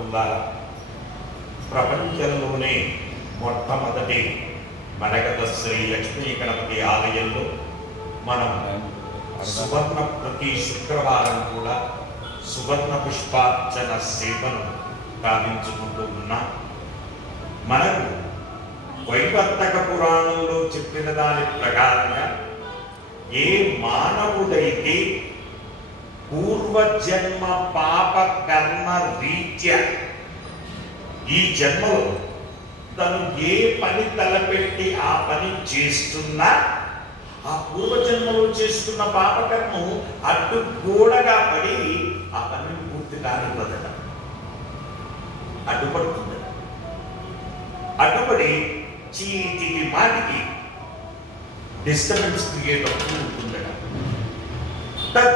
బంధువులారా, ప్రపంచంలోనే మొట్టమొదటి మరకత శ్రీ లక్ష్మీ గణపతి ఆలయంలో మనం ప్రతి శుక్రవారం కూడా సువర్ణ పుష్పార్చన సేవను గావించుకుంటూ ఉన్నాం. మనకు వైవర్తక పురాణంలో చెప్పిన దాని ప్రకారంగా ఏ మానవుడైతే పూర్వజన్మ పాప కర్మ రీత్యా ఈ జన్మలో తను ఏ పని తలపెట్టి ఆ పని చేస్తున్నా ఆ పూర్వజన్మలో చేసుకున్న పాపకర్మం అడ్డుగోడగా పడి ఆ పనిని పూర్తి కానివ్వదట, అడ్డుపడుతుంది. అడ్డుపడి చీటికి మాటికి డిస్టర్బెన్స్ క్రియేట్ అవుతూ ఉంటుందట.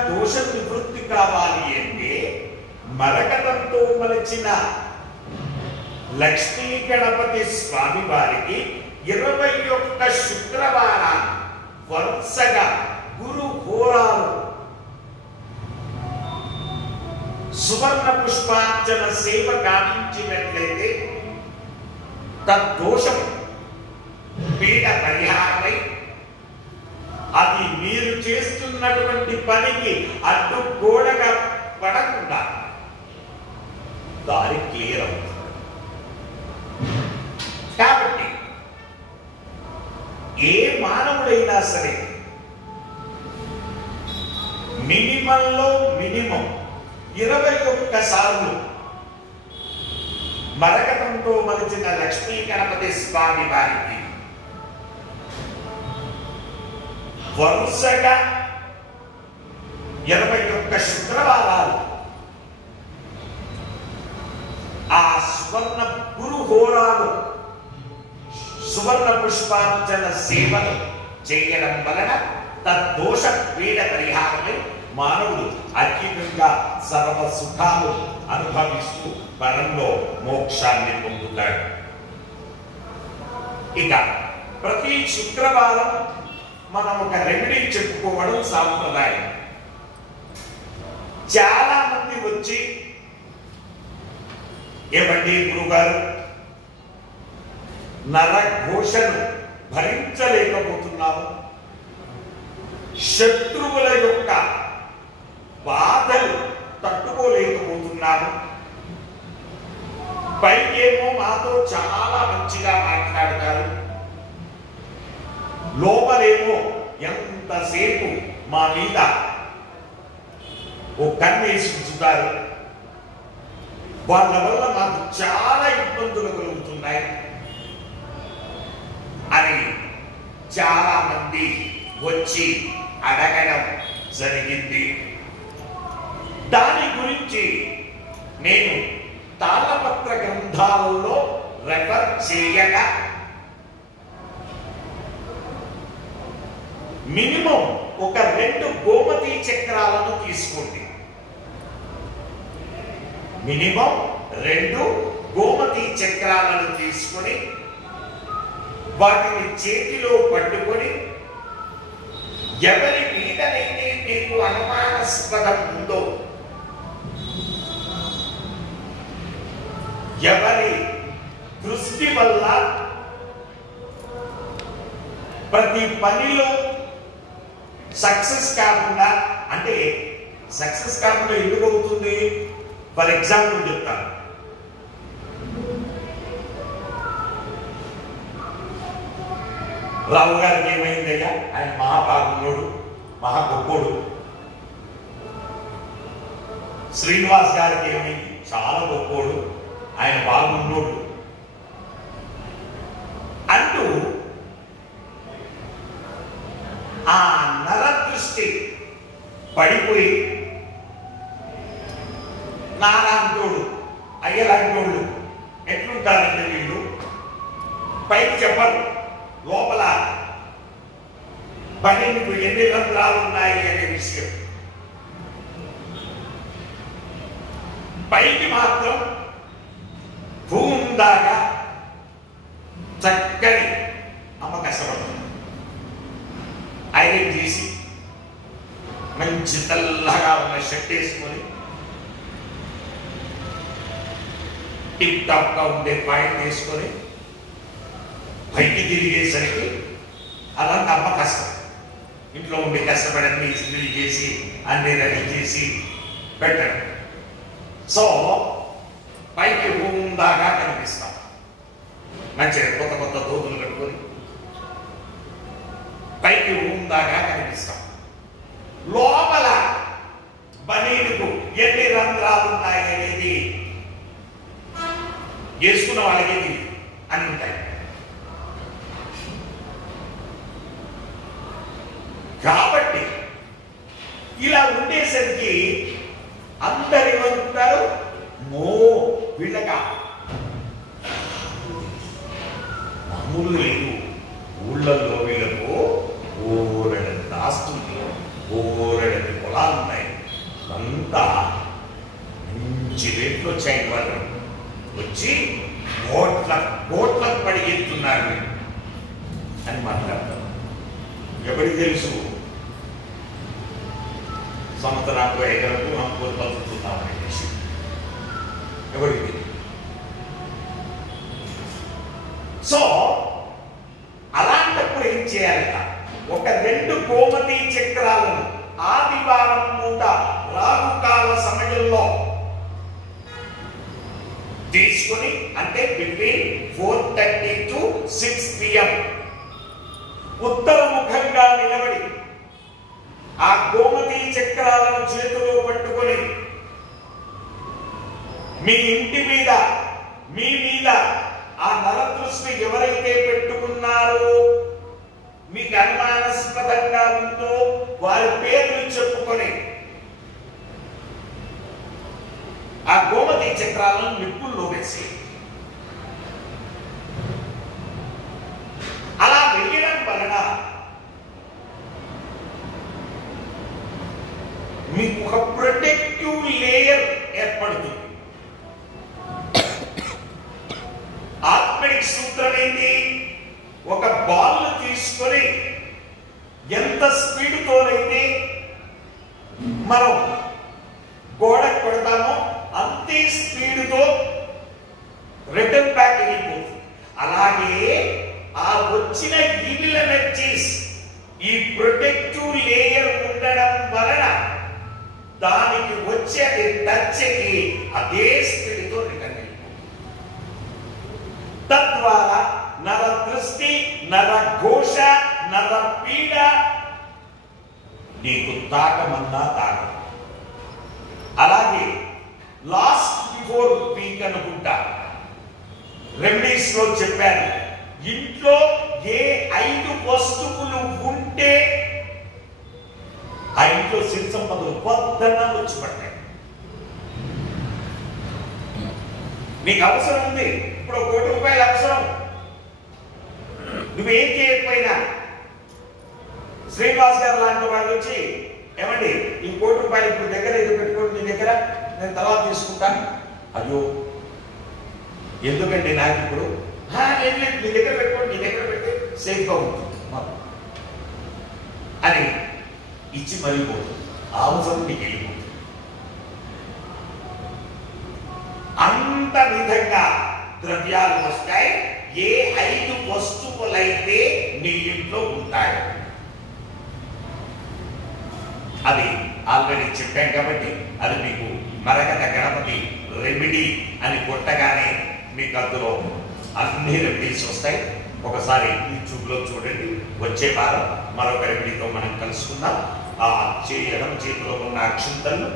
దోష నివృత్తి కావాలి అంటే మరకతంతో మలచిన లక్ష్మీ గణపతి స్వామి వారికి 21 శుక్రవారాలు వరుసగా గురు హోరాలు సువర్ణ పుష్పార్చన సేవ గావించినట్లయితే తద్దోషం పీడ పరిహారమై అది మీరు చేస్తున్నటువంటి పనికి అడ్డుగోడగా పడకుండా దారి క్లియర్ అవుతుంది. కాబట్టి ఏ మానవుడైనా సరే మినిమంలో మినిమం 21 సార్లు మరకతంతో మలిచిన లక్ష్మీ గణపతి స్వామి వారికి వరుసగా 21 శుక్రవారాలు ఆ సువర్ణ గురు హోరాలు సువర్ణ పుష్పార్చన సేవను చేయడం వలన తద్దోష పీడ పరిహారమై మానవుడు అత్యంతంగా సర్వ సుఖాలు అనుభవిస్తూ పరంలో మోక్షాన్ని పొందుతాడు. ఇక ప్రతి శుక్రవారం మనం ఒక రెమెడీ చెప్పుకోవడం సాంప్రదాయం. చాలా మంది వచ్చి, ఏమండి గురుగారు, నరఘోషను భరించలేకపోతున్నాము, శత్రువుల యొక్క బాధలు తట్టుకోలేకపోతున్నాము, పైకేమో మాతో చాలా మంచిగా మాట్లాడతారు, లోపలేమో ఎంతసేపు మా మీద ఓ కన్నేసి ఉంచుతారు, వాళ్ళ వల్ల మాకు చాలా ఇబ్బందులు కలుగుతున్నాయి అని చాలా మంది వచ్చి అడగడం జరిగింది. దాని గురించి నేను తాళపత్ర గ్రంథాలలో రెఫర్ చేయగా మినిమం ఒక 2 గోమతి చక్రాలను తీసుకోండి. మినిమం 2 గోమతి చక్రాలను తీసుకొని వాటిని చేతిలో పట్టుకొని ఎవరి మీదనైతే మీకు అనుమానాస్పదం ఉందో, ఎవరి దృష్టి వల్ల ప్రతి పనిలో సక్సెస్ కాకుండా, అంటే సక్సెస్ కాకుండా ఎందుకు అవుతుంది? ఫర్ ఎగ్జాంపుల్ చెప్తాను. రావు గారికి ఏమైందయ్యా, ఆయన మహాబాగున్నాడు, మహా గొప్పోడు. శ్రీనివాస్ గారికి ఏమైంది, చాలా గొప్పోడు, ఆయన బాగున్నోడు అంటూ ఆ నరదృష్టి పడిపోయి నాలాంటోడు అయ్యలాంటోళ్ళు ఎట్లుంటారంటే వీళ్ళు పైకి చెప్పరు, లోపల పన్నెండు ఎన్ని రంధ్రాలు ఉన్నాయి అనే విషయం పైకి మాత్రం భూమిదాగా చక్కని అమ్మ కష్టపడుతుంది. ఐరన్ చేసి మంచి తెల్లగా ఉన్న షర్ట్ వేసుకొని టిప్ టాప్ గా ఉండే పాయింట్ తీసుకొని పైకి తిరిగేసరికి అదంతా అమ్మ కష్టం. ఇంట్లో ఉండి కష్టపడని ఇస్త్రీ చేసి అన్ని రెడీ చేసి పెట్టడం. సో పైకి ఉందాగా కనిపిస్తాం. మంచిగా కొత్త కొత్త దోతులు కట్టుకొని పైకి ఉందాగా కనిపిస్తాం. లోపల బనీనుకు ఎన్ని రంధ్రాలు ఉన్నాయనేది వేసుకున్న వాళ్ళకి అన్ని ఉంటాయి. కాబట్టి ఇలా ఉండేసరికి అందరు ఏమంటారు, మో వీళ్ళగా మామూలు లేదు, ఊళ్ళల్లో వీళ్ళకు ఓరడంత ఆస్తుంది, ఓరడంత పొలాలు ఉన్నాయి, అంతా మంచి రేట్లు వచ్చాయి. వాళ్ళు వచ్చి కోట్లకు పడిగెత్తున్నారు అని మాట్లాడతారు. ఎవరికి తెలుసు సంవత్సరాలకు ఎకరకు మనం బతుకుతున్నామని తెలిసి ఎవరికి తెలియదు. సో అలాంటప్పుడు ఏం చేయాలి? ఒక 2 గోమతి చక్రాలను ఆదివారం పూట రాహుకాల సమయంలో తీసుకుని, అంటే బిట్వీన్ 4:30 to 6 PM ఉత్తరముఖంగా నిలబడి ఆ గోమతి చక్రాలను చేతిలో పట్టుకొని మీ ఇంటి మీద, మీ మీద ఆ నరదృష్టి ఎవరైతే పెట్టుకున్నారో, మీకు అనుమానాస్పదంగా ఉందో వారి పేర్లు చెప్పుకొని ఆ గోమతి చక్రాలను నిప్పుల్లో వేసి, అలా వెయ్యడం వలన మీకు ఒక ప్రొటెక్టివ్ లేయర్ ఏర్పడుతుంది. ఆత్మిక్ సూత్రం ఏంటి? ఒక బాల్ తీసుకొని ఎంత స్పీడ్తోనైతే మనం గోడకు కొడతామో అంతే స్పీడ్తో రిటర్న్ బ్యాక్ వెళ్ళిపోతుంది. అలాగే ఆ వచ్చిన ఈవిల్ ఎనర్జీస్ ఈ ప్రొటెక్టివ్ లేయర్ ఉండడం వలన దానికి వచ్చేది టచ్కి అదే స్పీడ్తో రిటర్న్ వెళ్ళిపోతుంది. తద్వారా నర దృష్టి, నర ఘోష, నర పీడ నీకు తాకమన్నా తాకం. అలాగే లాస్ట్ బిఫోర్ వీక్ అనుకుంటా రెమెడీస్ లో చెప్పాను, ఇంట్లో ఏ 5 వస్తువులు ఉంటే ఆ ఇంట్లో సిరి సంపదలు పొద్దున్న వచ్చి పడతాయి. నీకు అవసరం ఉంది, ఇప్పుడు 1 కోటి రూపాయలు అవసరం, నువ్వేం చేయకపోయినా శ్రీనివాస్ గారు లాంటి వాళ్ళు వచ్చి, ఏమండి ఈ 1 కోటి రూపాయలు ఇప్పుడు దగ్గర ఏదో పెట్టుకోండి, మీ దగ్గర నేను తర్వాత తీసుకుంటాను. అయ్యో ఎందుకండి నాకు ఇప్పుడు, మీ దగ్గర పెట్టుకోండి, నీ దగ్గర పెట్టి సేఫ్గా ఉంటుంది అని ఇచ్చి మళ్ళీపోతుంది. అవసరం నీకు వెళ్ళిపోతుంది. అంత విధంగా ద్రవ్యాలు వస్తాయి. ఏ 5 వస్తువులైతే నీ ఇంట్లో ఉంటాయి అది ఆల్రెడీ చెప్పాం కాబట్టి అది మీకు మరకత గణపతి రెమెడీ అని కొట్టగానే మీకు అందులో అన్ని రెమెడీస్ వస్తాయి. ఒకసారి యూట్యూబ్లో చూడండి. వచ్చే వారం మరొక రెమెడీతో మనం కలుసుకుందాం. ఆ చేయడం చేతిలో ఉన్న అక్షింతలు